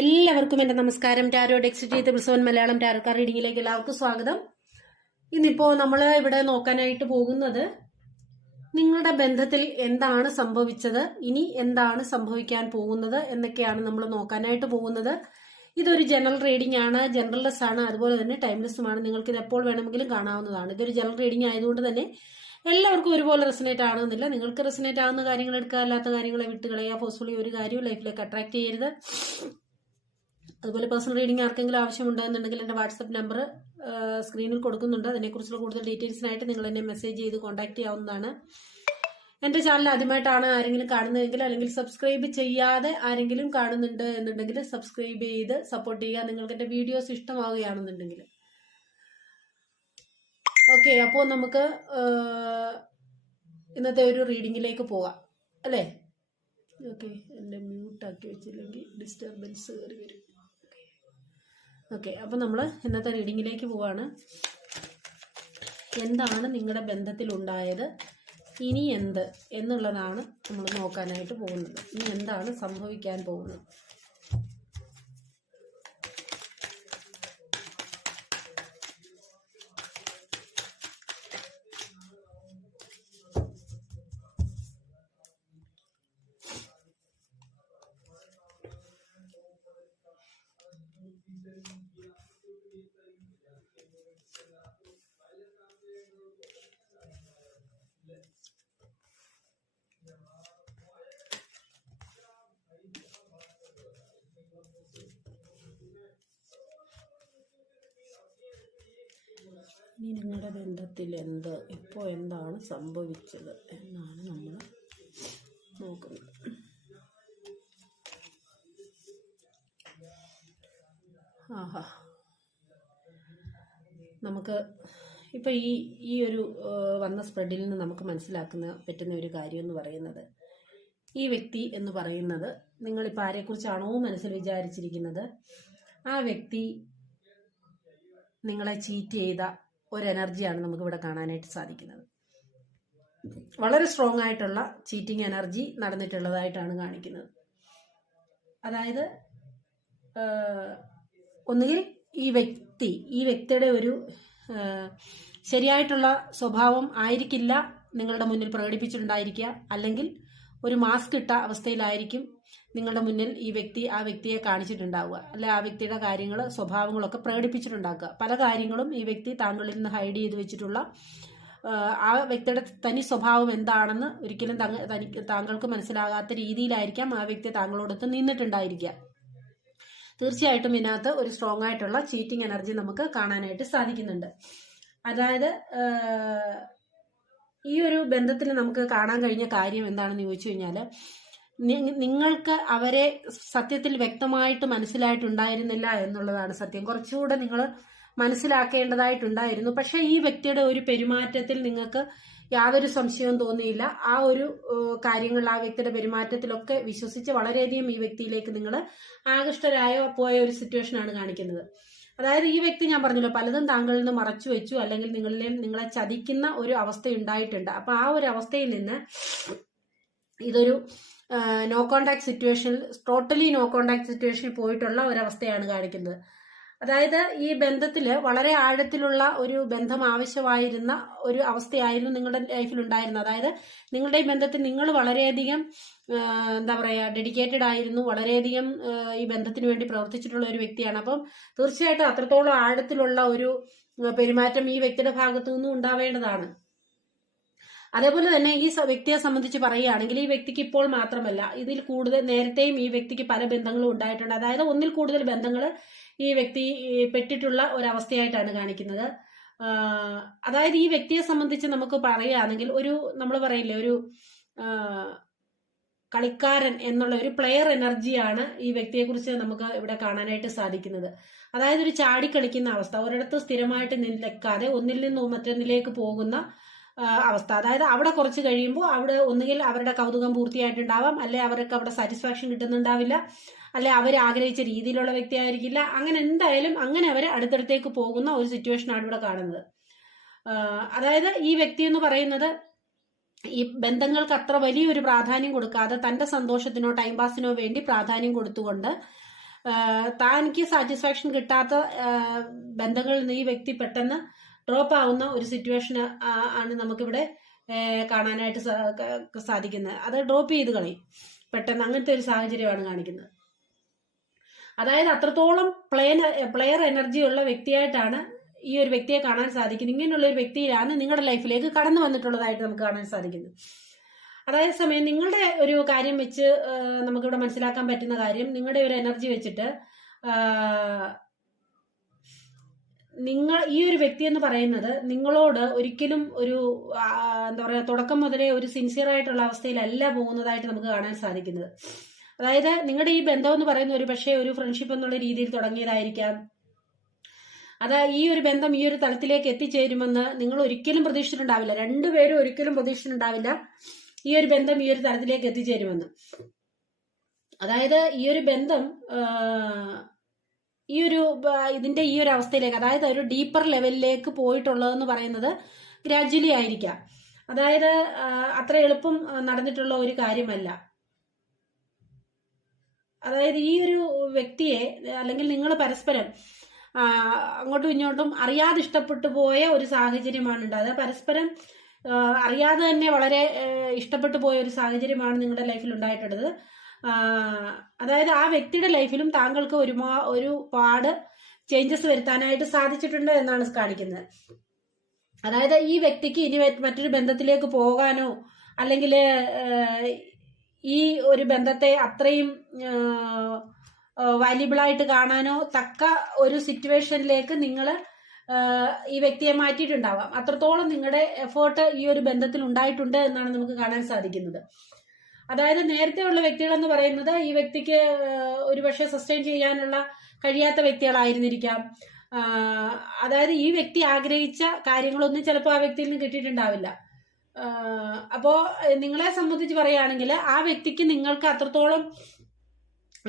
എല്ലാവർക്കും എന്റെ നമസ്കാരം. ടാരോ ഡെക്സിറ്റി ത്രിസവൻ മലയാളം ടാരോ കാർഡ് റീഡിങ്ങിലേക്ക് എല്ലാവർക്കും സ്വാഗതം. ഇന്നിപ്പോ നമ്മൾ ഇവിടെ നോക്കാനായിട്ട് പോകുന്നത് നിങ്ങളുടെ ബന്ധത്തിൽ എന്താണ് സംഭവിച്ചത്, ഇനി എന്താണ് സംഭവിക്കാൻ പോകുന്നത് എന്നൊക്കെയാണ് നമ്മൾ നോക്കാനായിട്ട് പോകുന്നത്. ഇതൊരു ജനറൽ റീഡിംഗ് ആണ്, ജനറൽലെസ് ആണ്, അതുപോലെ തന്നെ ടൈംലെസ്സുമാണ്. നിങ്ങൾക്ക് ഇത് എപ്പോൾ വേണമെങ്കിലും കാണാവുന്നതാണ്. ഇതൊരു ജനറൽ റീഡിംഗ് ആയതുകൊണ്ട് തന്നെ എല്ലാവർക്കും ഒരുപോലെ റെസനേറ്റ് ആകുന്നില്ല. നിങ്ങൾക്ക് റെസനേറ്റ് ആകുന്ന കാര്യങ്ങൾ എടുക്കുക, അല്ലാത്ത കാര്യങ്ങളെ വിട്ടുകളയുക. ഫോഴ്സ്ഫുള്ളി ഒരു കാര്യവും ലൈഫിലേക്ക് അട്രാക്ട് ചെയ്യരുത്. അതുപോലെ പേഴ്സണൽ റീഡിംഗ് ആർക്കെങ്കിലും ആവശ്യമുണ്ടെന്നുണ്ടെങ്കിൽ എൻ്റെ വാട്സപ്പ് നമ്പർ സ്ക്രീനിൽ കൊടുക്കുന്നുണ്ട്. അതിനെക്കുറിച്ചുള്ള കൂടുതൽ ഡീറ്റെയിൽസിനായിട്ട് നിങ്ങൾ എന്നെ മെസ്സേജ് ചെയ്ത് കോൺടാക്ട് ചെയ്യാവുന്നതാണ്. എൻ്റെ ചാനൽ ആദ്യമായിട്ടാണ് ആരെങ്കിലും കാണുന്നതെങ്കിൽ, അല്ലെങ്കിൽ സബ്സ്ക്രൈബ് ചെയ്യാതെ ആരെങ്കിലും കാണുന്നുണ്ട് എന്നുണ്ടെങ്കിൽ സബ്സ്ക്രൈബ് ചെയ്ത് സപ്പോർട്ട് ചെയ്യുക, നിങ്ങൾക്ക് എൻ്റെ വീഡിയോസ് ഇഷ്ടമാവുകയാണെന്നുണ്ടെങ്കിൽ. ഓക്കെ, അപ്പോൾ നമുക്ക് ഇന്നത്തെ ഒരു റീഡിങ്ങിലേക്ക് പോവാം അല്ലേ? ഓക്കെ, എൻ്റെ മ്യൂട്ടാക്കി വെച്ചില്ലെങ്കിൽ ഡിസ്റ്റർബൻസ് കയറി വരും. ഓക്കെ, അപ്പോൾ നമ്മൾ ഇന്നത്തെ റീഡിങ്ങിലേക്ക് പോവാണ്. എന്താണ് നിങ്ങളുടെ ബന്ധത്തിലുണ്ടായത്, ഇനി എന്ത് എന്നുള്ളതാണ് നമ്മൾ നോക്കാനായിട്ട് പോകുന്നത്. ഇനി എന്താണ് സംഭവിക്കാൻ പോകുന്നത്. ഇനി നിങ്ങളുടെ ബന്ധത്തിൽ ഇപ്പോൾ എന്താണ് സംഭവിച്ചത് എന്നാണ് നമ്മൾ നോക്കുന്നത്. ആഹാ, നമുക്ക് ഇപ്പം ഈ ഒരു വന്ന സ്പ്രെഡിൽ നിന്ന് നമുക്ക് പറ്റുന്ന ഒരു കാര്യം എന്ന് പറയുന്നത്, ഈ വ്യക്തി എന്ന് പറയുന്നത് നിങ്ങളിപ്പോൾ ആരെക്കുറിച്ചാണോ മനസ്സിൽ വിചാരിച്ചിരിക്കുന്നത്, ആ വ്യക്തി നിങ്ങളെ ചീറ്റ് ചെയ്ത ഒരു എനർജിയാണ് നമുക്കിവിടെ കാണാനായിട്ട് സാധിക്കുന്നത്. വളരെ സ്ട്രോങ് ആയിട്ടുള്ള ചീറ്റിംഗ് എനർജി നടന്നിട്ടുള്ളതായിട്ടാണ് കാണിക്കുന്നത്. അതായത് ഒന്നുകിൽ ഈ വ്യക്തിയുടെ ഒരു ശരിയായിട്ടുള്ള സ്വഭാവം ആയിരിക്കില്ല നിങ്ങളുടെ മുന്നിൽ പ്രകടിപ്പിച്ചിട്ടുണ്ടായിരിക്കുക, അല്ലെങ്കിൽ ഒരു മാസ്ക് ഇട്ട അവസ്ഥയിലായിരിക്കും നിങ്ങളുടെ മുന്നിൽ ആ വ്യക്തിയെ കാണിച്ചിട്ടുണ്ടാവുക, അല്ലെ ആ വ്യക്തിയുടെ കാര്യങ്ങൾ സ്വഭാവങ്ങളൊക്കെ പ്രകടിപ്പിച്ചിട്ടുണ്ടാക്കുക. പല കാര്യങ്ങളും ഈ വ്യക്തി താങ്കളിൽ നിന്ന് ഹൈഡ് ചെയ്ത് വെച്ചിട്ടുള്ള ആ വ്യക്തിയുടെ തനി സ്വഭാവം എന്താണെന്ന് ഒരിക്കലും താങ്കൾക്ക് മനസ്സിലാകാത്ത രീതിയിലായിരിക്കാം ആ വ്യക്തി താങ്കളോടൊത്ത് നിന്നിട്ടുണ്ടായിരിക്കുക. തീർച്ചയായിട്ടും ഇതിനകത്ത് ഒരു സ്ട്രോങ് ആയിട്ടുള്ള ചീറ്റിംഗ് എനർജി നമുക്ക് കാണാനായിട്ട് സാധിക്കുന്നുണ്ട്. അതായത് ഈ ഒരു ബന്ധത്തിൽ നമുക്ക് കാണാൻ കഴിഞ്ഞ കാര്യം എന്താണെന്ന് ചോദിച്ചു കഴിഞ്ഞാൽ, നിങ്ങൾക്ക് അവരെ സത്യത്തിൽ വ്യക്തമായിട്ട് മനസ്സിലായിട്ടുണ്ടായിരുന്നില്ല എന്നുള്ളതാണ് സത്യം. കുറച്ചുകൂടെ നിങ്ങൾ മനസ്സിലാക്കേണ്ടതായിട്ടുണ്ടായിരുന്നു. പക്ഷെ ഈ വ്യക്തിയുടെ ഒരു പെരുമാറ്റത്തിൽ നിങ്ങൾക്ക് യാതൊരു സംശയവും തോന്നിയില്ല. ആ ഒരു കാര്യങ്ങൾ, ആ വ്യക്തിയുടെ പെരുമാറ്റത്തിലൊക്കെ വിശ്വസിച്ച് വളരെയധികം ഈ വ്യക്തിയിലേക്ക് നിങ്ങൾ പോയ ഒരു സിറ്റുവേഷനാണ് കാണിക്കുന്നത്. അതായത് ഈ വ്യക്തി, ഞാൻ പറഞ്ഞല്ലോ, പലതും താങ്കളിൽ നിന്ന് മറച്ചു വെച്ചു, അല്ലെങ്കിൽ നിങ്ങളെ ചതിക്കുന്ന ഒരു അവസ്ഥ ഉണ്ടായിട്ടുണ്ട്. അപ്പൊ ആ ഒരു അവസ്ഥയിൽ നിന്ന് ഇതൊരു നോ കോണ്ടാക്ട് സിറ്റുവേഷനിൽ, ടോട്ടലി നോ കോണ്ടാക്ട് സിറ്റുവേഷനിൽ പോയിട്ടുള്ള ഒരവസ്ഥയാണ് കാണിക്കുന്നത്. അതായത് ഈ ബന്ധത്തിൽ വളരെ ആഴത്തിലുള്ള ഒരു ബന്ധം ആവശ്യമായിരുന്ന ഒരു അവസ്ഥയായിരുന്നു നിങ്ങളുടെ ലൈഫിൽ ഉണ്ടായിരുന്നത്. അതായത് നിങ്ങളുടെ ഈ ബന്ധത്തിൽ നിങ്ങൾ വളരെയധികം ഡെഡിക്കേറ്റഡ് ആയിരുന്നു, വളരെയധികം ഈ ബന്ധത്തിന് വേണ്ടി പ്രവർത്തിച്ചിട്ടുള്ള ഒരു വ്യക്തിയാണ്. അപ്പം തീർച്ചയായിട്ടും അത്രത്തോളം ആഴത്തിലുള്ള ഒരു പെരുമാറ്റം ഈ വ്യക്തിയുടെ ഭാഗത്തു നിന്നും ഉണ്ടാവേണ്ടതാണ്. അതേപോലെ തന്നെ ഈ വ്യക്തിയെ സംബന്ധിച്ച് പറയുകയാണെങ്കിൽ, ഈ വ്യക്തിക്ക് ഇപ്പോൾ മാത്രമല്ല, ഇതിൽ കൂടുതൽ നേരത്തെയും ഈ വ്യക്തിക്ക് പല ബന്ധങ്ങളും ഉണ്ടായിട്ടുണ്ട്. അതായത് ഒന്നിൽ കൂടുതൽ ബന്ധങ്ങൾ ഈ വ്യക്തി പെട്ടിട്ടുള്ള ഒരവസ്ഥയായിട്ടാണ് കാണിക്കുന്നത്. അതായത് ഈ വ്യക്തിയെ സംബന്ധിച്ച് നമുക്ക് പറയുകയാണെങ്കിൽ, നമ്മൾ പറയില്ലേ, ഒരു കളിക്കാരൻ എന്നുള്ള ഒരു പ്ലെയർ എനർജിയാണ് ഈ വ്യക്തിയെ കുറിച്ച് നമുക്ക് ഇവിടെ കാണാനായിട്ട് സാധിക്കുന്നത്. അതായത് ഒരു ചാടിക്കളിക്കുന്ന അവസ്ഥ, ഒരിടത്ത് സ്ഥിരമായിട്ട് നിൽക്കാതെ ഒന്നിൽ നിന്ന് മറ്റൊന്നിലേക്ക് പോകുന്ന അവസ്ഥ. അതായത് അവിടെ കുറച്ച് കഴിയുമ്പോൾ അവിടെ ഒന്നുകിൽ അവരുടെ കൗതുകം പൂർത്തിയായിട്ടുണ്ടാവാം, അല്ലെ അവർക്ക് അവിടെ സാറ്റിസ്ഫാക്ഷൻ കിട്ടുന്നുണ്ടാവില്ല, അല്ലെ അവർ ആഗ്രഹിച്ച രീതിയിലുള്ള വ്യക്തി ആയിരിക്കില്ല. അങ്ങനെ എന്തായാലും അങ്ങനെ അവർ അടുത്തടുത്തേക്ക് പോകുന്ന ഒരു സിറ്റുവേഷനാണ് ഇവിടെ കാണുന്നത്. അതായത് ഈ വ്യക്തി എന്ന് പറയുന്നത് ഈ ബന്ധങ്ങൾക്ക് അത്ര വലിയൊരു പ്രാധാന്യം കൊടുക്കാതെ തന്റെ സന്തോഷത്തിനോ ടൈം പാസിനോ വേണ്ടി പ്രാധാന്യം കൊടുത്തുകൊണ്ട് താനിക്ക് സാറ്റിസ്ഫാക്ഷൻ കിട്ടാത്ത ബന്ധങ്ങളിൽ നിന്ന് ഈ വ്യക്തി പെട്ടെന്ന് ഡ്രോപ്പ് ആവുന്ന ഒരു സിറ്റുവേഷൻ ആണ് നമുക്കിവിടെ കാണാനായിട്ട് സാധിക്കുന്നത്. അത് ഡ്രോപ്പ് ചെയ്ത് കളയും പെട്ടെന്ന്, അങ്ങനത്തെ ഒരു സാഹചര്യമാണ് കാണിക്കുന്നത്. അതായത് അത്രത്തോളം പ്ലെയർ എനർജി ഉള്ള വ്യക്തിയായിട്ടാണ് ഈ ഒരു വ്യക്തിയെ കാണാൻ സാധിക്കുന്നത്. ഇങ്ങനെയുള്ള ഒരു വ്യക്തിയാണ് നിങ്ങളുടെ ലൈഫിലേക്ക് കടന്നു വന്നിട്ടുള്ളതായിട്ട് നമുക്ക് കാണാൻ സാധിക്കുന്നത്. അതായത് സമയം നിങ്ങളുടെ ഒരു കാര്യം വെച്ച് നമുക്കിവിടെ മനസ്സിലാക്കാൻ പറ്റുന്ന കാര്യം, നിങ്ങളുടെ ഒരു എനർജി വെച്ചിട്ട് നിങ്ങൾ ഈ ഒരു വ്യക്തി എന്ന് പറയുന്നത് നിങ്ങളോട് ഒരിക്കലും ഒരു എന്താ പറയുക, തുടക്കം മുതലേ ഒരു സിൻസിയർ ആയിട്ടുള്ള അവസ്ഥയിലല്ല പോകുന്നതായിട്ട് നമുക്ക് കാണാൻ സാധിക്കുന്നത്. അതായത് നിങ്ങളുടെ ഈ ബന്ധം എന്ന് പറയുന്ന ഒരു പക്ഷേ ഒരു ഫ്രണ്ട്ഷിപ്പ് എന്നുള്ള രീതിയിൽ തുടങ്ങിയതായിരിക്കാം. അത് ഈ ഒരു ബന്ധം ഈ ഒരു തലത്തിലേക്ക് എത്തിച്ചേരുമെന്ന് നിങ്ങൾ ഒരിക്കലും പ്രതീക്ഷിച്ചിട്ടുണ്ടാവില്ല. രണ്ടുപേരും ഒരിക്കലും പ്രതീക്ഷിച്ചിട്ടുണ്ടാവില്ല ഈ ഒരു ബന്ധം ഈ ഒരു തലത്തിലേക്ക് എത്തിച്ചേരുമെന്ന്. അതായത് ഈ ഒരു ബന്ധം ഇതിന്റെ ഈ ഒരു അവസ്ഥയിലേക്ക്, അതായത് ഒരു ഡീപ്പർ ലെവലിലേക്ക് പോയിട്ടുള്ളതെന്ന് പറയുന്നത് ഗ്രാജ്വലി ആയിരിക്കാം. അതായത് അത്ര എളുപ്പം നടന്നിട്ടുള്ള ഒരു കാര്യമല്ല. അതായത് ഈ ഒരു വ്യക്തിയെ അല്ലെങ്കിൽ നിങ്ങൾ പരസ്പരം അങ്ങോട്ടും ഇങ്ങോട്ടും അറിയാതെ ഇഷ്ടപ്പെട്ടു പോയ ഒരു സാഹചര്യമാണ് ഉണ്ടായത്. പരസ്പരം അറിയാതെ തന്നെ വളരെ ഇഷ്ടപ്പെട്ടു പോയ ഒരു സാഹചര്യമാണ് നിങ്ങളുടെ ലൈഫിൽ ഉണ്ടായിട്ടുള്ളത്. അതായത് ആ വ്യക്തിയുടെ ലൈഫിലും താങ്കൾക്ക് ഒരുപാട് ചേഞ്ചസ് വരുത്താനായിട്ട് സാധിച്ചിട്ടുണ്ട് എന്നാണ് കാണിക്കുന്നത്. അതായത് ഈ വ്യക്തിക്ക് ഇനി മറ്റൊരു ബന്ധത്തിലേക്ക് പോകാനോ അല്ലെങ്കിൽ ഈ ഒരു ബന്ധത്തെ അത്രയും വാല്യുബിളായിട്ട് കാണാനോ തക്ക ഒരു സിറ്റുവേഷനിലേക്ക് നിങ്ങൾ ഈ വ്യക്തിയെ മാറ്റിയിട്ടുണ്ടാവാം. അത്രത്തോളം നിങ്ങളുടെ എഫേർട്ട് ഈ ഒരു ബന്ധത്തിൽ ഉണ്ടായിട്ടുണ്ട് എന്നാണ് നമുക്ക് കാണാൻ സാധിക്കുന്നത്. അതായത് നേരത്തെ ഉള്ള വ്യക്തികൾ എന്ന് പറയുന്നത് ഈ വ്യക്തിക്ക് ഒരുപക്ഷെ സസ്റ്റെയിൻ ചെയ്യാനുള്ള കഴിയാത്ത വ്യക്തികളായിരുന്നിരിക്കാം. അതായത് ഈ വ്യക്തി ആഗ്രഹിച്ച കാര്യങ്ങളൊന്നും ചിലപ്പോൾ ആ വ്യക്തിയിൽ നിന്ന് കിട്ടിയിട്ടുണ്ടാവില്ല. അപ്പോ നിങ്ങളെ സംബന്ധിച്ച് പറയുകയാണെങ്കിൽ ആ വ്യക്തിക്ക് നിങ്ങൾക്ക് അത്രത്തോളം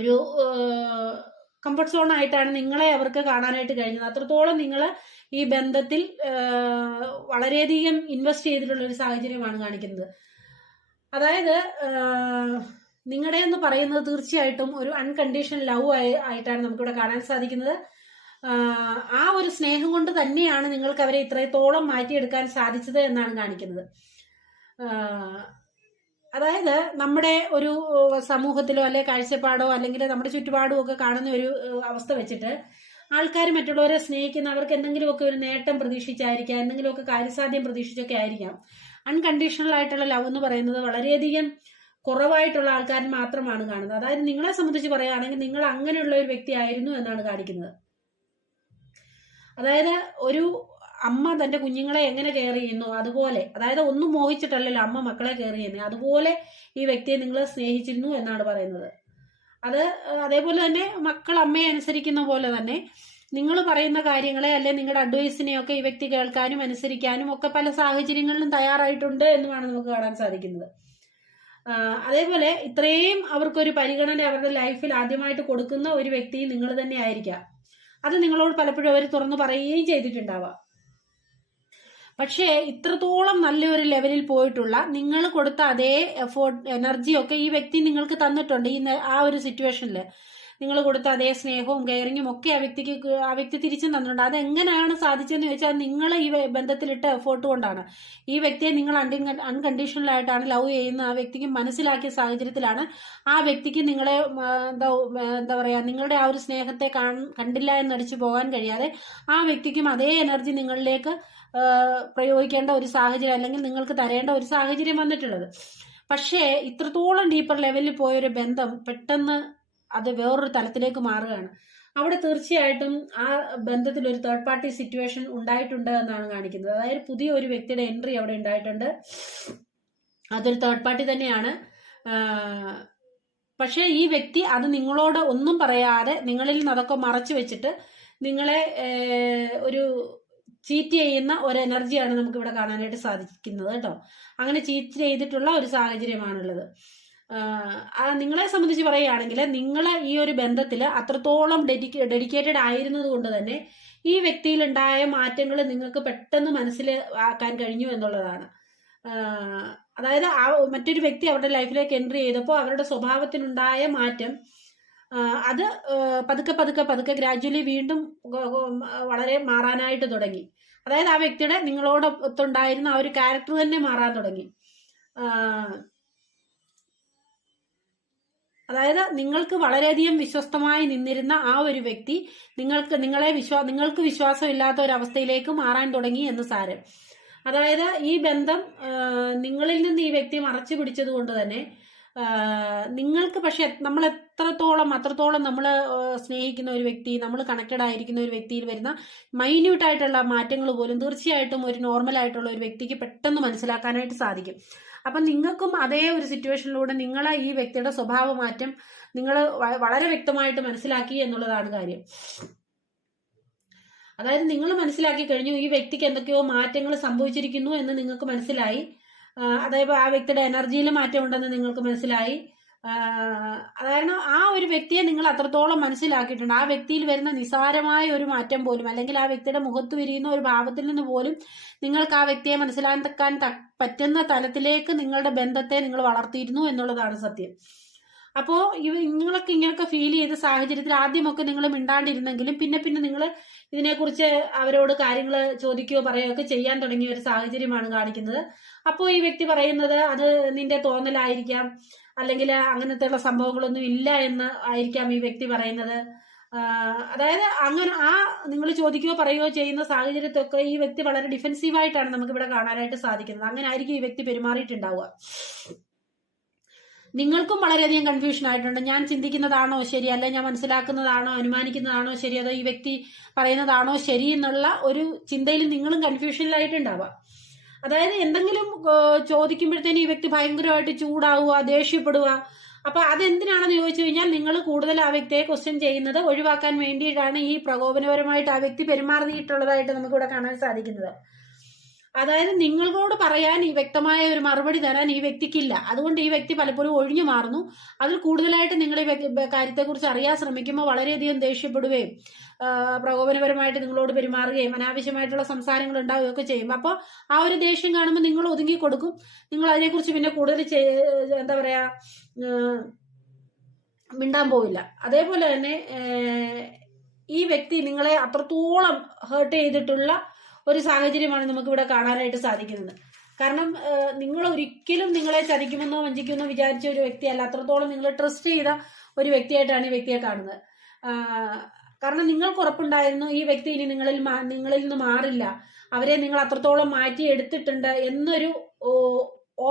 ഒരു കംഫർട്ട് സോൺ ആയിട്ടാണ് നിങ്ങളെ അവർക്ക് കാണാനായിട്ട് കഴിഞ്ഞത്. അത്രത്തോളം നിങ്ങൾ ഈ ബന്ധത്തിൽ വളരെയധികം ഇൻവെസ്റ്റ് ചെയ്തിട്ടുള്ള ഒരു സാഹചര്യമാണ് കാണിക്കുന്നത്. അതായത് നിങ്ങളുടെ എന്ന് പറയുന്നത് തീർച്ചയായിട്ടും ഒരു അൺകണ്ടീഷണൽ ലവ് ആയിട്ടാണ് നമുക്കിവിടെ കാണാൻ സാധിക്കുന്നത്. ആ ഒരു സ്നേഹം കൊണ്ട് തന്നെയാണ് നിങ്ങൾക്ക് അവരെ ഇത്രത്തോളം മാറ്റിയെടുക്കാൻ സാധിച്ചത് എന്നാണ് കാണിക്കുന്നത്. അതായത് നമ്മുടെ ഒരു സമൂഹത്തിലോ അല്ലെ കാഴ്ചപ്പാടോ അല്ലെങ്കിൽ നമ്മുടെ ചുറ്റുപാടോ ഒക്കെ കാണുന്ന ഒരു അവസ്ഥ വെച്ചിട്ട് ആൾക്കാർ മറ്റുള്ളവരെ സ്നേഹിക്കുന്ന, അവർക്ക് എന്തെങ്കിലുമൊക്കെ ഒരു നേട്ടം പ്രതീക്ഷിച്ചായിരിക്കാം, എന്തെങ്കിലുമൊക്കെ കാര്യസാധ്യം പ്രതീക്ഷിച്ചൊക്കെ ആയിരിക്കാം. അൺകണ്ടീഷണൽ ആയിട്ടുള്ള ലവ് എന്ന് പറയുന്നത് വളരെയധികം കുറവായിട്ടുള്ള ആൾക്കാർ മാത്രമാണ് കാണുന്നത്. അതായത് നിങ്ങളെ സംബന്ധിച്ച് പറയുകയാണെങ്കിൽ നിങ്ങൾ അങ്ങനെയുള്ള ഒരു വ്യക്തി ആയിരുന്നു എന്നാണ് കാണിക്കുന്നത്. അതായത് ഒരു അമ്മ തന്റെ കുഞ്ഞുങ്ങളെ എങ്ങനെ കെയർ ചെയ്യുന്നു അതുപോലെ, അതായത് ഒന്നും മോഹിച്ചിട്ടല്ലല്ലോ അമ്മ മക്കളെ കെയർ ചെയ്യുന്നത്, അതുപോലെ ഈ വ്യക്തിയെ നിങ്ങൾ സ്നേഹിച്ചിരുന്നു എന്നാണ് പറയുന്നത്. അതേപോലെ തന്നെ മക്കൾ അമ്മയെ അനുസരിക്കുന്ന പോലെ തന്നെ നിങ്ങൾ പറയുന്ന കാര്യങ്ങളെ അല്ലെ നിങ്ങളുടെ അഡ്വൈസിനെയൊക്കെ ഈ വ്യക്തി കേൾക്കാനും അനുസരിക്കാനും ഒക്കെ പല സാഹചര്യങ്ങളിലും തയ്യാറായിട്ടുണ്ട് എന്നുമാണ് നമുക്ക് കാണാൻ സാധിക്കുന്നത്. അതേപോലെ ഇത്രയും അവർക്കൊരു പരിഗണന അവരുടെ ലൈഫിൽ ആദ്യമായിട്ട് കൊടുക്കുന്ന ഒരു വ്യക്തി നിങ്ങൾ തന്നെ ആയിരിക്കാം. അത് നിങ്ങളോട് പലപ്പോഴും അവർ തുറന്നു പറയുകയും ചെയ്തിട്ടുണ്ടാവാം. പക്ഷേ ഇത്രത്തോളം നല്ലൊരു ലെവലിൽ പോയിട്ടുള്ള നിങ്ങൾ കൊടുത്ത അതേ എഫോർട്ട് എനർജിയൊക്കെ ഈ വ്യക്തി നിങ്ങൾക്ക് തന്നിട്ടുണ്ട്. ആ ഒരു സിറ്റുവേഷനിൽ നിങ്ങൾ കൊടുത്ത അതേ സ്നേഹവും കെയറിങ്ങും ഒക്കെ ആ വ്യക്തി തിരിച്ചും തന്നിട്ടുണ്ട്. അതെങ്ങനെയാണ് സാധിച്ചതെന്ന് ചോദിച്ചാൽ നിങ്ങൾ ഈ ബന്ധത്തിലിട്ട എഫോർട്ട് കൊണ്ടാണ്. ഈ വ്യക്തിയെ നിങ്ങൾ അൺകണ്ടീഷണൽ ആയിട്ടാണ് ലവ് ചെയ്യുന്ന ആ വ്യക്തിക്ക് മനസ്സിലാക്കിയ സാഹചര്യത്തിലാണ് ആ വ്യക്തിക്ക് നിങ്ങളെ എന്താ പറയാ, നിങ്ങളുടെ ആ ഒരു സ്നേഹത്തെ കണ്ടില്ല എന്നടിച്ചു പോകാൻ കഴിയാതെ ആ വ്യക്തിക്കും അതേ എനർജി നിങ്ങളിലേക്ക് പ്രയോഗിക്കേണ്ട ഒരു സാഹചര്യം അല്ലെങ്കിൽ നിങ്ങൾക്ക് തരേണ്ട ഒരു സാഹചര്യം വന്നിട്ടുള്ളത്. പക്ഷേ ഇത്രത്തോളം ഡീപ്പർ ലെവലിൽ പോയൊരു ബന്ധം പെട്ടെന്ന് അത് വേറൊരു തലത്തിലേക്ക് മാറുകയാണ്. അവിടെ തീർച്ചയായിട്ടും ആ ബന്ധത്തിൽ ഒരു തേർഡ് പാർട്ടി സിറ്റുവേഷൻ ഉണ്ടായിട്ടുണ്ട് എന്നാണ് കാണിക്കുന്നത്. അതായത് പുതിയ ഒരു വ്യക്തിയുടെ എൻട്രി അവിടെ ഉണ്ടായിട്ടുണ്ട്. അതൊരു തേർഡ് പാർട്ടി തന്നെയാണ്. പക്ഷേ ഈ വ്യക്തി അത് നിങ്ങളോട് ഒന്നും പറയാതെ നിങ്ങളിൽ നിന്ന് അതൊക്കെ മറച്ചു വെച്ചിട്ട് നിങ്ങളെ ഒരു ചീറ്റ് ചെയ്യുന്ന ഒരു എനർജിയാണ് നമുക്ക് ഇവിടെ കാണാനായിട്ട് സാധിക്കുന്നത് കേട്ടോ. അങ്ങനെ ചീറ്റ് ചെയ്തിട്ടുള്ള ഒരു സാഹചര്യമാണുള്ളത്. നിങ്ങളെ സംബന്ധിച്ച് പറയുകയാണെങ്കിൽ നിങ്ങൾ ഈ ഒരു ബന്ധത്തിൽ അത്രത്തോളം ഡെഡിക്കേറ്റഡ് ആയിരുന്നത് കൊണ്ട് തന്നെ ഈ വ്യക്തിയിൽ ഉണ്ടായ മാറ്റങ്ങൾ നിങ്ങൾക്ക് പെട്ടെന്ന് മനസ്സിലാക്കാൻ കഴിഞ്ഞു എന്നുള്ളതാണ്. അതായത് മറ്റൊരു വ്യക്തി അവരുടെ ലൈഫിലേക്ക് എൻട്രി ചെയ്തപ്പോൾ അവരുടെ സ്വഭാവത്തിനുണ്ടായ മാറ്റം അത് പതുക്കെ പതുക്കെ പതുക്കെ ഗ്രാജുവലി വീണ്ടും വളരെ മാറാനായിട്ട് തുടങ്ങി. അതായത് ആ വ്യക്തിയുടെ നിങ്ങളോടൊത്തുണ്ടായിരുന്ന ആ ഒരു ക്യാരക്ടർ തന്നെ മാറാൻ തുടങ്ങി. അതായത് നിങ്ങൾക്ക് വളരെയധികം വിശ്വസ്തമായി നിന്നിരുന്ന ആ ഒരു വ്യക്തി നിങ്ങൾക്ക് വിശ്വാസമില്ലാത്ത ഒരു അവസ്ഥയിലേക്ക് മാറാൻ തുടങ്ങി എന്ന് സാരം. അതായത് ഈ ബന്ധം നിങ്ങളിൽ നിന്ന് ഈ വ്യക്തി മറച്ചു പിടിച്ചത് കൊണ്ട് തന്നെ നിങ്ങൾക്ക് പക്ഷെ നമ്മൾ അത്രത്തോളം നമ്മൾ സ്നേഹിക്കുന്ന ഒരു വ്യക്തി, നമ്മൾ കണക്റ്റഡ് ആയിരിക്കുന്ന ഒരു വ്യക്തിയിൽ വരുന്ന മൈന്യൂട്ട് ആയിട്ടുള്ള മാറ്റങ്ങൾ പോലും തീർച്ചയായിട്ടും ഒരു നോർമൽ ആയിട്ടുള്ള ഒരു വ്യക്തിക്ക് പെട്ടെന്ന് മനസ്സിലാക്കാനായിട്ട് സാധിക്കും. അപ്പൊ നിങ്ങൾക്കും അതേ ഒരു സിറ്റുവേഷനിലൂടെ നിങ്ങളെ ഈ വ്യക്തിയുടെ സ്വഭാവ മാറ്റം നിങ്ങൾ വളരെ വ്യക്തമായിട്ട് മനസ്സിലാക്കി എന്നുള്ളതാണ് കാര്യം. അതായത് നിങ്ങൾ മനസ്സിലാക്കി കഴിഞ്ഞു ഈ വ്യക്തിക്ക് എന്തൊക്കെയോ മാറ്റങ്ങൾ സംഭവിച്ചിരിക്കുന്നു എന്ന് നിങ്ങൾക്ക് മനസ്സിലായി. അതായത് ആ വ്യക്തിയുടെ എനർജിയിൽ മാറ്റം ഉണ്ടെന്ന് നിങ്ങൾക്ക് മനസ്സിലായി. അതായത് ആ ഒരു വ്യക്തിയെ നിങ്ങൾ അത്രത്തോളം മനസ്സിലാക്കിയിട്ടുണ്ട്. ആ വ്യക്തിയിൽ വരുന്ന നിസാരമായ ഒരു മാറ്റം പോലും, അല്ലെങ്കിൽ ആ വ്യക്തിയുടെ മുഖത്ത് വിരിയുന്ന ഒരു ഭാവത്തിൽ നിന്ന് പോലും നിങ്ങൾക്ക് ആ വ്യക്തിയെ മനസ്സിലാക്കാൻ പറ്റുന്ന തലത്തിലേക്ക് നിങ്ങളുടെ ബന്ധത്തെ നിങ്ങൾ വളർത്തിയിരുന്നു എന്നുള്ളതാണ് സത്യം. അപ്പോ നിങ്ങൾക്ക് ഇങ്ങനെയൊക്കെ ഫീൽ ചെയ്ത സാഹചര്യത്തിൽ ആദ്യമൊക്കെ നിങ്ങൾ മിണ്ടാണ്ടിരുന്നെങ്കിലും പിന്നെ നിങ്ങൾ ഇതിനെക്കുറിച്ച് അവരോട് കാര്യങ്ങൾ ചോദിക്കുകയോ പറയുകയോ ഒക്കെ ചെയ്യാൻ തുടങ്ങിയ ഒരു സാഹചര്യമാണ് കാണിക്കുന്നത്. അപ്പോൾ ഈ വ്യക്തി പറയുന്നത് അത് നിന്റെ തോന്നലായിരിക്കാം, അല്ലെങ്കിൽ അങ്ങനത്തെയുള്ള സംഭവങ്ങളൊന്നും ഇല്ല എന്ന് ആയിരിക്കാം ഈ വ്യക്തി പറയുന്നത്. അതായത് അങ്ങനെ നിങ്ങൾ ചോദിക്കുകയോ പറയുകയോ ചെയ്യുന്ന സാഹചര്യത്തൊക്കെ ഈ വ്യക്തി വളരെ ഡിഫെൻസീവായിട്ടാണ് നമുക്ക് ഇവിടെ കാണാനായിട്ട് സാധിക്കുന്നത്. അങ്ങനെ ആയിരിക്കും ഈ വ്യക്തി പെരുമാറിയിട്ടുണ്ടാവുക. നിങ്ങൾക്കും വളരെയധികം കൺഫ്യൂഷൻ ആയിട്ടുണ്ട്. ഞാൻ ചിന്തിക്കുന്നതാണോ ശരി, അല്ലെ ഞാൻ മനസ്സിലാക്കുന്നതാണോ അനുമാനിക്കുന്നതാണോ ശരി, അതോ ഈ വ്യക്തി പറയുന്നതാണോ ശരി എന്നുള്ള ഒരു ചിന്തയിൽ നിങ്ങളും കൺഫ്യൂഷനിലായിട്ടുണ്ടാവാം. അതായത് എന്തെങ്കിലും ചോദിക്കുമ്പോഴത്തേനും ഈ വ്യക്തി ഭയങ്കരമായിട്ട് ചൂടാവുക, ദേഷ്യപ്പെടുക. അപ്പൊ അതെന്തിനാണെന്ന് ചോദിച്ചു കഴിഞ്ഞാൽ നിങ്ങൾ കൂടുതൽ ആ വ്യക്തിയെ ക്വസ്റ്റ്യൻ ചെയ്യുന്നത് ഒഴിവാക്കാൻ വേണ്ടിയിട്ടാണ് ഈ പ്രകോപനപരമായിട്ട് ആ വ്യക്തി പെരുമാറിയിട്ടുള്ളതായിട്ട് നമുക്കിവിടെ കാണാൻ സാധിക്കുന്നത്. അതായത് നിങ്ങളോട് പറയാൻ ഈ വ്യക്തമായ ഒരു മറുപടി തരാൻ ഈ വ്യക്തിക്കില്ല. അതുകൊണ്ട് ഈ വ്യക്തി പലപ്പോഴും ഒഴിഞ്ഞു മാറുന്നു. അതിൽ കൂടുതലായിട്ട് നിങ്ങൾ ഈ കാര്യത്തെക്കുറിച്ച് അറിയാൻ ശ്രമിക്കുമ്പോൾ വളരെയധികം ദേഷ്യപ്പെടുകയും പ്രകോപനപരമായിട്ട് നിങ്ങളോട് പെരുമാറുകയും അനാവശ്യമായിട്ടുള്ള സംസാരങ്ങൾ ഉണ്ടാവുകയൊക്കെ ചെയ്യും. അപ്പോൾ ആ ഒരു ദേഷ്യം കാണുമ്പോൾ നിങ്ങൾ ഒതുങ്ങി കൊടുക്കും. നിങ്ങൾ അതിനെക്കുറിച്ച് പിന്നെ കൂടുതൽ എന്താ പറയാ മിണ്ടാൻ പോവില്ല. അതേപോലെ തന്നെ ഈ വ്യക്തി നിങ്ങളെ അത്രത്തോളം ഹേർട്ട് ചെയ്തിട്ടുള്ള ഒരു സാഹചര്യമാണ് നമുക്ക് ഇവിടെ കാണാനായിട്ട് സാധിക്കുന്നത്. കാരണം നിങ്ങൾ ഒരിക്കലും നിങ്ങളെ ചതിക്കുമെന്നോ വഞ്ചിക്കുമെന്നോ വിചാരിച്ച ഒരു വ്യക്തിയല്ല. അത്രത്തോളം നിങ്ങൾ ട്രസ്റ്റ് ചെയ്ത ഒരു വ്യക്തിയായിട്ടാണ് ഈ വ്യക്തിയെ കാണുന്നത്. കാരണം നിങ്ങൾക്ക് ഉറപ്പുണ്ടായിരുന്നു ഈ വ്യക്തി ഇനി നിങ്ങളിൽ നിന്ന് മാറില്ല, അവരെ നിങ്ങൾ അത്രത്തോളം മാറ്റിയെടുത്തിട്ടുണ്ട് എന്നൊരു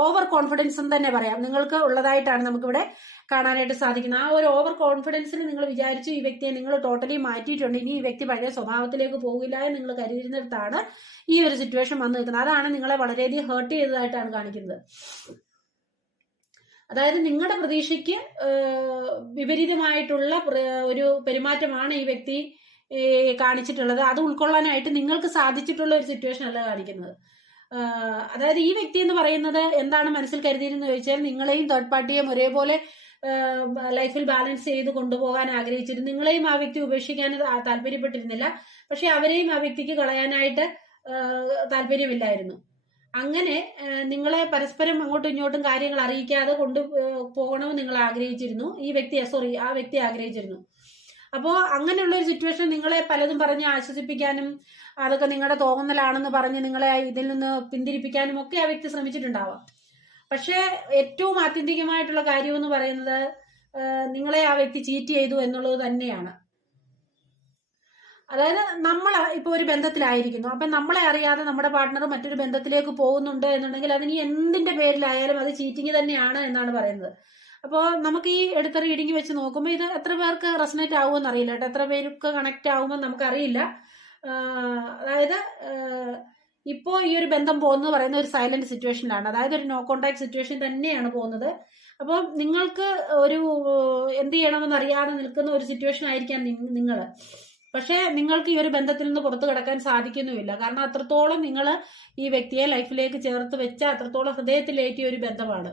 ഓവർ കോൺഫിഡൻസ് എന്ന് തന്നെ പറയാം നിങ്ങൾക്ക് ഉള്ളതായിട്ടാണ് നമുക്കിവിടെ കാണാനായിട്ട് സാധിക്കുന്നത്. ആ ഒരു ഓവർ കോൺഫിഡൻസിൽ നിങ്ങൾ വിചാരിച്ചു ഈ വ്യക്തിയെ നിങ്ങൾ ടോട്ടലി മാറ്റിയിട്ടുണ്ട്, ഇനി ഈ വ്യക്തി പഴയ സ്വഭാവത്തിലേക്ക് പോകില്ല എന്ന് നിങ്ങൾ കരുതിയിരുന്നിടത്താണ് ഈ ഒരു സിറ്റുവേഷൻ വന്നു നിൽക്കുന്നത്. അതാണ് നിങ്ങളെ വളരെയധികം ഹേർട്ട് ചെയ്തതായിട്ടാണ് കാണിക്കുന്നത്. അതായത് നിങ്ങളുടെ പ്രതീക്ഷയ്ക്ക് വിപരീതമായിട്ടുള്ള ഒരു പെരുമാറ്റമാണ് ഈ വ്യക്തി കാണിച്ചിട്ടുള്ളത്. അത് ഉൾക്കൊള്ളാനായിട്ട് നിങ്ങൾക്ക് സാധിച്ചിട്ടുള്ള ഒരു സിറ്റുവേഷൻ അല്ല കാണിക്കുന്നത്. അതായത് ഈ വ്യക്തി എന്ന് പറയുന്നത് എന്താണ് മനസ്സിൽ കരുതിയിരുന്ന് ചോദിച്ചാൽ നിങ്ങളെയും തേർഡ് പാർട്ടിയെയും ഒരേപോലെ ലൈഫിൽ ബാലൻസ് ചെയ്ത് കൊണ്ടുപോകാൻ ആഗ്രഹിച്ചിരുന്നു. നിങ്ങളെയും ആ വ്യക്തി ഉപേക്ഷിക്കാൻ താല്പര്യപ്പെട്ടിരുന്നില്ല, പക്ഷെ അവരെയും ആ വ്യക്തിക്ക് കളയാനായിട്ട് താല്പര്യമില്ലായിരുന്നു. അങ്ങനെ നിങ്ങളെ പരസ്പരം അങ്ങോട്ടും ഇങ്ങോട്ടും കാര്യങ്ങൾ അറിയിക്കാതെ കൊണ്ടുപോകണമെന്ന് നിങ്ങൾ ആഗ്രഹിച്ചിരുന്നു. ആ വ്യക്തി ആഗ്രഹിച്ചിരുന്നു. അപ്പോൾ അങ്ങനെയുള്ള ഒരു സിറ്റുവേഷൻ നിങ്ങളെ പലതും പറഞ്ഞ് ആശ്വസിപ്പിക്കാനും അതൊക്കെ നിങ്ങളുടെ തോന്നലാണെന്ന് പറഞ്ഞ് നിങ്ങളെ ഇതിൽ നിന്ന് പിന്തിരിപ്പിക്കാനും ഒക്കെ ആ വ്യക്തി ശ്രമിച്ചിട്ടുണ്ടാവാം. പക്ഷെ ഏറ്റവും ആത്യന്തികമായിട്ടുള്ള കാര്യം എന്ന് പറയുന്നത് നിങ്ങളെ ആ വ്യക്തി ചീറ്റ് ചെയ്തു എന്നുള്ളത് തന്നെയാണ്. അതായത് നമ്മൾ ഇപ്പൊ ഒരു ബന്ധത്തിലായിരിക്കുന്നു, അപ്പൊ നമ്മളെ അറിയാതെ നമ്മുടെ പാർട്ട്ണർ മറ്റൊരു ബന്ധത്തിലേക്ക് പോകുന്നുണ്ട് എന്നുണ്ടെങ്കിൽ അതിന് എന്തിന്റെ പേരിലായാലും അത് ചീറ്റിംഗ് തന്നെയാണ് എന്നാണ് പറയുന്നത്. അപ്പോൾ നമുക്ക് ഈ എടുത്ത റീഡിംഗ് വെച്ച് നോക്കുമ്പോൾ ഇത് എത്ര പേർക്ക് റെസനേറ്റ് ആവുമെന്ന് അറിയില്ല കേട്ടോ, എത്ര പേർക്ക് കണക്ട് ആവുമെന്ന് നമുക്കറിയില്ല. അതായത് ഇപ്പോൾ ഈ ഒരു ബന്ധം പോകുന്നത് പറയുന്ന ഒരു സൈലന്റ് സിറ്റുവേഷനിലാണ്, അതായത് ഒരു നോ കോണ്ടാക്ട് സിറ്റുവേഷൻ തന്നെയാണ് പോകുന്നത്. അപ്പോൾ നിങ്ങൾക്ക് ഒരു എന്ത് ചെയ്യണമെന്ന് അറിയാതെ നിൽക്കുന്ന ഒരു സിറ്റുവേഷൻ ആയിരിക്കാം നിങ്ങൾ. പക്ഷെ നിങ്ങൾക്ക് ഈ ഒരു ബന്ധത്തിൽ നിന്ന് പുറത്തു കിടക്കാൻ സാധിക്കുന്നുമില്ല. കാരണം അത്രത്തോളം നിങ്ങൾ ഈ വ്യക്തിയെ ലൈഫിലേക്ക് ചേർത്ത് വെച്ച അത്രത്തോളം ഹൃദയത്തിലേറ്റിയ ഒരു ബന്ധമാണ്.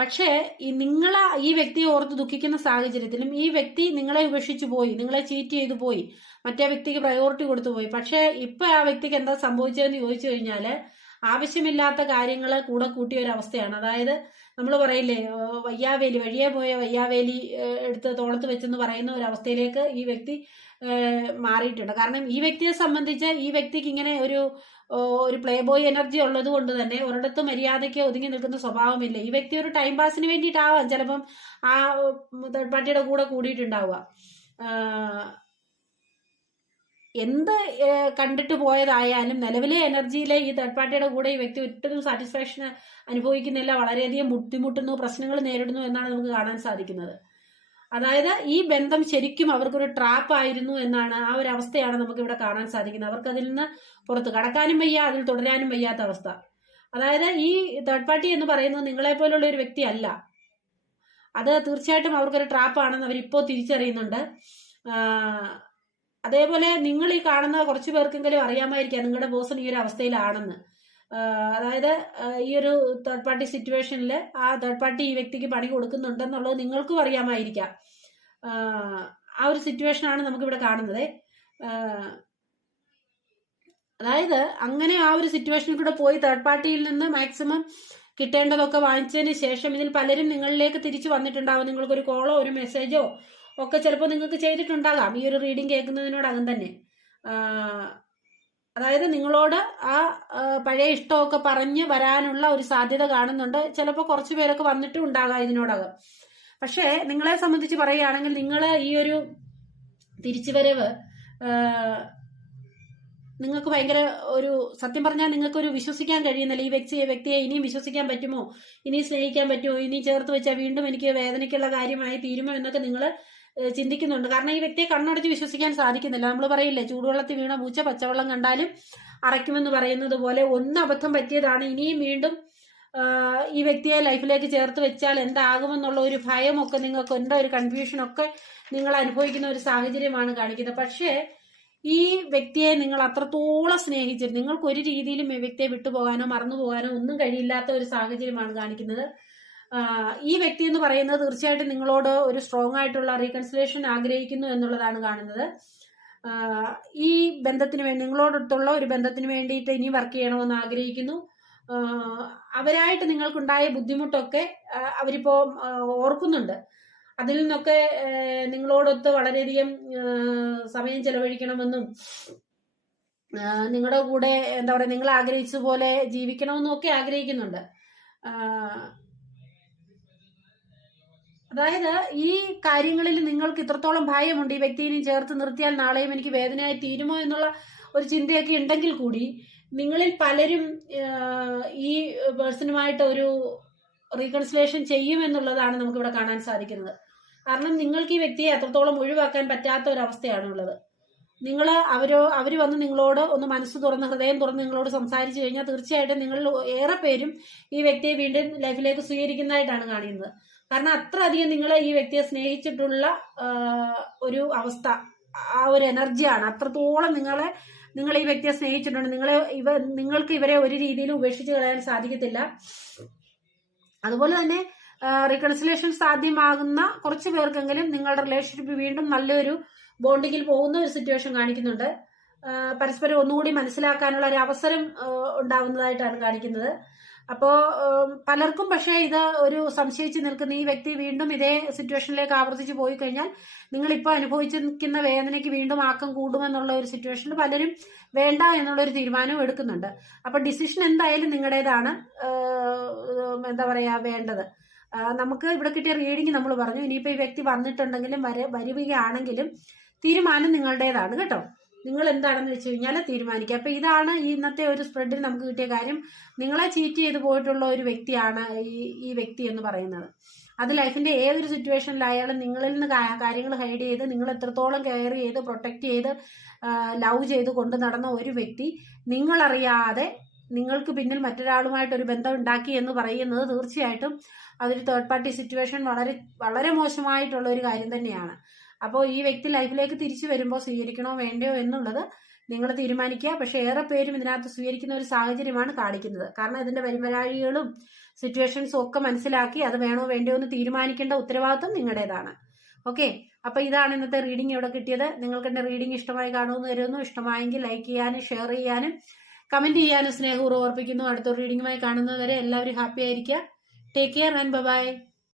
പക്ഷേ ഈ വ്യക്തിയെ ഓർത്ത് ദുഃഖിക്കുന്ന സാഹചര്യത്തിലും ഈ വ്യക്തി നിങ്ങളെ ഉപേക്ഷിച്ചു പോയി, നിങ്ങളെ ചീറ്റ് ചെയ്തു പോയി, മറ്റേ വ്യക്തിക്ക് പ്രയോറിറ്റി കൊടുത്തു പോയി. പക്ഷെ ഇപ്പൊ ആ വ്യക്തിക്ക് എന്താ സംഭവിച്ചതെന്ന് ചോദിച്ചു കഴിഞ്ഞാല് ആവശ്യമില്ലാത്ത കാര്യങ്ങൾ കൂടെ കൂട്ടിയ ഒരു അവസ്ഥയാണ്. അതായത് നമ്മൾ പറയില്ലേ, വയ്യാവേലി, വഴിയെ പോയ വയ്യാവേലി എടുത്ത് തോളത്ത് വെച്ചെന്ന് പറയുന്ന ഒരു അവസ്ഥയിലേക്ക് ഈ വ്യക്തി മാറിയിട്ടുണ്ട്. കാരണം ഈ വ്യക്തിയെ സംബന്ധിച്ച് ഈ വ്യക്തിക്ക് ഇങ്ങനെ ഒരു പ്ലേ ബോയ് എനർജി ഉള്ളത് കൊണ്ട് തന്നെ ഒരിടത്ത് മര്യാദയ്ക്ക് ഒതുങ്ങി നിൽക്കുന്ന സ്വഭാവമില്ല. ഈ വ്യക്തി ഒരു ടൈം പാസിന് വേണ്ടിയിട്ടാവാം ചിലപ്പം ആ തേർഡ് പാർട്ടിയുടെ കൂടെ കൂടിയിട്ടുണ്ടാവുക. എന്ത് കണ്ടിട്ട് പോയതായാലും നിലവിലെ എനർജിയിലെ ഈ തേർഡ് പാർട്ടിയുടെ കൂടെ ഈ വ്യക്തി ഒട്ടും സാറ്റിസ്ഫാക്ഷൻ അനുഭവിക്കുന്നില്ല, വളരെയധികം ബുദ്ധിമുട്ടുന്നു, പ്രശ്നങ്ങൾ നേരിടുന്നു എന്നാണ് നമുക്ക് കാണാൻ സാധിക്കുന്നത്. അതായത് ഈ ബന്ധം ശരിക്കും അവർക്കൊരു ട്രാപ്പ് ആയിരുന്നു എന്നാണ്, ആ ഒരു അവസ്ഥയാണ് നമുക്ക് ഇവിടെ കാണാൻ സാധിക്കുന്നത്. അവർക്ക് അതിൽ നിന്ന് പുറത്ത് കടക്കാനും വയ്യ, അതിൽ തുടരാനും വയ്യാത്ത അവസ്ഥ. അതായത് ഈ തേർഡ് പാർട്ടി എന്ന് പറയുന്നത് നിങ്ങളെ പോലുള്ള ഒരു വ്യക്തി അല്ല. അത് തീർച്ചയായിട്ടും അവർക്കൊരു ട്രാപ്പാണെന്ന് അവരിപ്പോൾ തിരിച്ചറിയുന്നുണ്ട്. അതേപോലെ നിങ്ങൾ ഈ കാണുന്ന കുറച്ചു പേർക്കെങ്കിലും അറിയാമായിരിക്കാം നിങ്ങളുടെ ബോസ് ഈ ഒരു അവസ്ഥയിലാണെന്ന്. അതായത് ഈ ഒരു തേർഡ് പാർട്ടി സിറ്റുവേഷനിൽ ആ തേർഡ് പാർട്ടി ഈ വ്യക്തിക്ക് പണി കൊടുക്കുന്നുണ്ടെന്നുള്ളത് നിങ്ങൾക്കും അറിയാമായിരിക്കാം. ആ ഒരു സിറ്റുവേഷനാണ് നമുക്കിവിടെ കാണുന്നത്. അതായത് അങ്ങനെ ആ ഒരു സിറ്റുവേഷനിൽ കൂടെ പോയി തേർഡ് പാർട്ടിയിൽ നിന്ന് മാക്സിമം കിട്ടേണ്ടതൊക്കെ വാങ്ങിച്ചതിന് ശേഷം ഇതിൽ പലരും നിങ്ങളിലേക്ക് തിരിച്ചു വന്നിട്ടുണ്ടാവും. നിങ്ങൾക്കൊരു കോളോ ഒരു മെസ്സേജോ ഒക്കെ ചിലപ്പോൾ നിങ്ങൾക്ക് ചെയ്തിട്ടുണ്ടാകാം ഈ ഒരു റീഡിംഗ് കേൾക്കുന്നതിനോടകം തന്നെ. അതായത് നിങ്ങളോട് ആ പഴയ ഇഷ്ടമൊക്കെ പറഞ്ഞ് വരാനുള്ള ഒരു സാധ്യത കാണുന്നുണ്ട്. ചിലപ്പോൾ കുറച്ച് പേരൊക്കെ വന്നിട്ടും ഉണ്ടാകാം ഇതിനോടകം. പക്ഷേ നിങ്ങളെ സംബന്ധിച്ച് പറയുകയാണെങ്കിൽ നിങ്ങൾ ഈ ഒരു തിരിച്ചുവരവ് നിങ്ങൾക്ക് ഭയങ്കര ഒരു, സത്യം പറഞ്ഞാൽ നിങ്ങൾക്കൊരു വിശ്വസിക്കാൻ കഴിയുന്നില്ല. ഈ വ്യക്തിയെ ഇനിയും വിശ്വസിക്കാൻ പറ്റുമോ, ഇനി സ്നേഹിക്കാൻ പറ്റുമോ, ഇനി ചേർത്ത് വെച്ചാൽ വീണ്ടും എനിക്ക് വേദനയ്ക്കുള്ള കാര്യമായി തീരുമോ എന്നൊക്കെ നിങ്ങൾ ചിന്തിക്കുന്നുണ്ട്. കാരണം ഈ വ്യക്തിയെ കണ്ണടച്ച് വിശ്വസിക്കാൻ സാധിക്കുന്നില്ല. നമ്മൾ പറയില്ലേ, ചൂടുവെള്ളത്തിൽ വീണ പൂച്ച പച്ചവെള്ളം കണ്ടാലും അറയ്ക്കുമെന്ന് പറയുന്നത് പോലെ ഒന്ന് അബദ്ധം പറ്റിയതാണ്. ഇനിയും വീണ്ടും ഈ വ്യക്തിയെ ലൈഫിലേക്ക് ചേർത്ത് വെച്ചാൽ എന്താകുമെന്നുള്ള ഒരു ഭയമൊക്കെ നിങ്ങൾക്ക് ഉണ്ട്, ഒരു കൺഫ്യൂഷനൊക്കെ നിങ്ങൾ അനുഭവിക്കുന്ന ഒരു സാഹചര്യമാണ് കാണിക്കുന്നത്. പക്ഷേ ഈ വ്യക്തിയെ നിങ്ങൾ അത്രത്തോളം സ്നേഹിച്ചിട്ട് നിങ്ങൾക്ക് ഒരു രീതിയിലും ഈ വ്യക്തിയെ വിട്ടുപോകാനോ മറന്നു പോകാനോ ഒന്നും കഴിയില്ലാത്ത ഒരു സാഹചര്യമാണ് കാണിക്കുന്നത്. ഈ വ്യക്തി എന്ന് പറയുന്നത് തീർച്ചയായിട്ടും നിങ്ങളോട് ഒരു സ്ട്രോങ് ആയിട്ടുള്ള റീകൺസിലേഷൻ ആഗ്രഹിക്കുന്നു എന്നുള്ളതാണ് കാണുന്നത്. ഈ ബന്ധത്തിന് വേണ്ടി, നിങ്ങളോടൊത്തുള്ള ഒരു ബന്ധത്തിന് വേണ്ടിയിട്ട് ഇനി വർക്ക് ചെയ്യണമെന്ന് ആഗ്രഹിക്കുന്നു. അവരായിട്ട് നിങ്ങൾക്കുണ്ടായ ബുദ്ധിമുട്ടൊക്കെ അവരിപ്പോ ഓർക്കുന്നുണ്ട്. അതിൽ നിന്നൊക്കെ നിങ്ങളോടൊത്ത് വളരെയധികം സമയം ചെലവഴിക്കണമെന്നും നിങ്ങളുടെ കൂടെ എന്താ പറയുക, നിങ്ങൾ ആഗ്രഹിച്ചതുപോലെ ജീവിക്കണമെന്നും ഒക്കെ ആഗ്രഹിക്കുന്നുണ്ട്. അതായത് ഈ കാര്യങ്ങളിൽ നിങ്ങൾക്ക് ഇത്രത്തോളം ഭയമുണ്ട്, ഈ വ്യക്തിയെ ചേർത്ത് നിർത്തിയാൽ നാളെയും എനിക്ക് വേദനയായി തീരുമോ എന്നുള്ള ഒരു ചിന്തയൊക്കെ ഉണ്ടെങ്കിൽ കൂടി നിങ്ങളിൽ പലരും ഈ പേഴ്സണുമായിട്ട് ഒരു റീകൺസിലേഷൻ ചെയ്യുമെന്നുള്ളതാണ് നമുക്കിവിടെ കാണാൻ സാധിക്കുന്നത്. കാരണം നിങ്ങൾക്ക് ഈ വ്യക്തിയെ അത്രത്തോളം ഒഴിവാക്കാൻ പറ്റാത്ത ഒരു അവസ്ഥയാണുള്ളത്. അവര് വന്ന് നിങ്ങളോട് ഒന്ന് മനസ്സ് തുറന്ന് ഹൃദയം തുറന്ന് നിങ്ങളോട് സംസാരിച്ചു കഴിഞ്ഞാൽ തീർച്ചയായിട്ടും നിങ്ങൾ ഏറെ പേരും ഈ വ്യക്തിയെ വീണ്ടും ലൈഫിലേക്ക് സ്വീകരിക്കുന്നതായിട്ടാണ് കാണുന്നത്. കാരണം അത്ര അധികം നിങ്ങൾ ഈ വ്യക്തിയെ സ്നേഹിച്ചിട്ടുള്ള ഒരു അവസ്ഥ, ആ ഒരു എനർജിയാണ്. അത്രത്തോളം നിങ്ങൾ ഈ വ്യക്തിയെ സ്നേഹിച്ചിട്ടുണ്ട്. നിങ്ങൾക്ക് ഇവരെ ഒരു രീതിയിലും ഉപേക്ഷിച്ച് കളയാൻ സാധിക്കത്തില്ല. അതുപോലെ തന്നെ റീകൺസിലേഷൻ സാധ്യമാകുന്ന കുറച്ച് പേർക്കെങ്കിലും നിങ്ങളുടെ റിലേഷൻഷിപ്പ് വീണ്ടും നല്ലൊരു ബോണ്ടിങ്ങിൽ പോകുന്ന ഒരു സിറ്റുവേഷൻ കാണിക്കുന്നുണ്ട്. പരസ്പരം ഒന്നുകൂടി മനസ്സിലാക്കാനുള്ള ഒരു അവസരം ഉണ്ടാവുന്നതായിട്ടാണ് കാണിക്കുന്നത്. അപ്പോ പലർക്കും പക്ഷേ ഇത് ഒരു സംശയിച്ച് നിൽക്കുന്ന ഈ വ്യക്തി വീണ്ടും ഇതേ സിറ്റുവേഷനിലേക്ക് ആവർത്തിച്ച് പോയി കഴിഞ്ഞാൽ നിങ്ങളിപ്പോ അനുഭവിച്ചിരിക്കുന്ന വേദനയ്ക്ക് വീണ്ടും ആക്കം കൂടുമെന്നുള്ള ഒരു സിറ്റുവേഷനിൽ പലരും വേണ്ട എന്നുള്ള ഒരു തീരുമാനവും എടുക്കുന്നുണ്ട്. അപ്പൊ ഡിസിഷൻ എന്തായാലും നിങ്ങളുടേതാണ്, എന്താ പറയാ, വേണ്ടത്. നമുക്ക് ഇവിടെ കിട്ടിയ റീഡിങ് നമ്മൾ പറഞ്ഞു. ഇനിയിപ്പോ ഈ വ്യക്തി വന്നിട്ടുണ്ടെങ്കിലും വരികയാണെങ്കിലും തീരുമാനം നിങ്ങളുടേതാണ് കേട്ടോ. നിങ്ങൾ എന്താണെന്ന് വെച്ച് കഴിഞ്ഞാൽ തീരുമാനിക്കുക. അപ്പൊ ഇതാണ് ഇന്നത്തെ ഒരു സ്പ്രെഡിൽ നമുക്ക് കിട്ടിയ കാര്യം. നിങ്ങളെ ചീറ്റ് ചെയ്ത് പോയിട്ടുള്ള ഒരു വ്യക്തിയാണ് ഈ വ്യക്തി എന്ന് പറയുന്നത്. അത് ലൈഫിന്റെ ഏതൊരു സിറ്റുവേഷനിലായാലും നിങ്ങളിൽ നിന്ന് കാര്യങ്ങൾ ഹൈഡ് ചെയ്ത് നിങ്ങൾ എത്രത്തോളം കെയർ ചെയ്ത് പ്രൊട്ടക്ട് ചെയ്ത് ലവ് ചെയ്ത് കൊണ്ടു നടന്ന ഒരു വ്യക്തി നിങ്ങളറിയാതെ നിങ്ങൾക്ക് പിന്നിൽ മറ്റൊരാളുമായിട്ട് ഒരു ബന്ധം ഉണ്ടാക്കി എന്ന് പറയുന്നത് തീർച്ചയായിട്ടും അതൊരു തേർഡ് പാർട്ടി സിറ്റുവേഷൻ വളരെ വളരെ മോശമായിട്ടുള്ള ഒരു കാര്യം തന്നെയാണ്. അപ്പോൾ ഈ വ്യക്തി ലൈഫിലേക്ക് തിരിച്ചു വരുമ്പോൾ സ്വീകരിക്കണോ വേണ്ടയോ എന്നുള്ളത് നിങ്ങൾ തീരുമാനിക്കുക. പക്ഷെ ഏറെ പേരും ഇതിനകത്ത് സ്വീകരിക്കുന്ന ഒരു സാഹചര്യമാണ് കാണിക്കുന്നത്. കാരണം ഇതിന്റെ വരുവരാഴികളും സിറ്റുവേഷൻസും ഒക്കെ മനസ്സിലാക്കി അത് വേണോ വേണ്ടയോ എന്ന് തീരുമാനിക്കേണ്ട ഉത്തരവാദിത്വം നിങ്ങളുടേതാണ്. ഓക്കെ, അപ്പൊ ഇതാണ് ഇന്നത്തെ റീഡിംഗ് ഇവിടെ കിട്ടിയത്. നിങ്ങൾക്ക് എന്റെ റീഡിംഗ് ഇഷ്ടമായി കാണുമെന്ന് കരുതുന്നു. ഇഷ്ടമായെങ്കിൽ ലൈക്ക് ചെയ്യാനും ഷെയർ ചെയ്യാനും കമന്റ് ചെയ്യാനും സ്നേഹപൂർവ്വം ഓർപ്പിക്കുന്നു. അടുത്തൊരു റീഡിംഗുമായി കാണുന്നതുവരെ എല്ലാവരും ഹാപ്പി ആയിരിക്കുക. Take care and by.